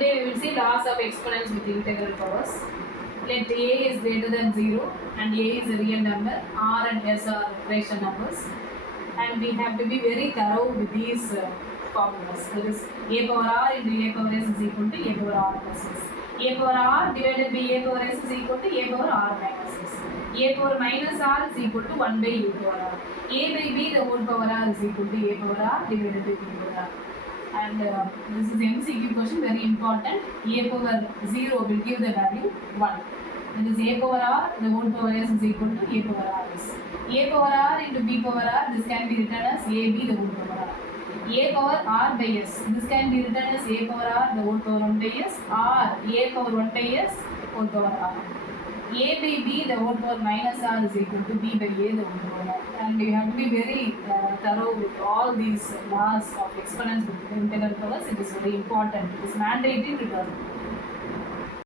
today we will see laws of exponents with integral powers. Let a is greater than 0 and a is a real number, r and s are rational numbers, and we have to be very thorough with these formulas. That is a power r into a power s is equal to a power r plus s. A power r divided by a power s is equal to a power r minus s. A power minus r is equal to 1 by a power r. A by b the whole power r is equal to a power r divided by b power r. And this is MCQ question, very important. A power 0 will give the value 1. That is a power r, the whole power s is equal to a power r s. A power r into b power r, this can be written as ab the whole power r. A power r by s, this can be written as a power r the whole power 1 by s, or a power 1 by s whole power r. A by b the whole power minus r is equal to b by a the whole power r. And you have to be very thorough with all these laws of exponents with integral powers. It is very important. It is mandatory to learn.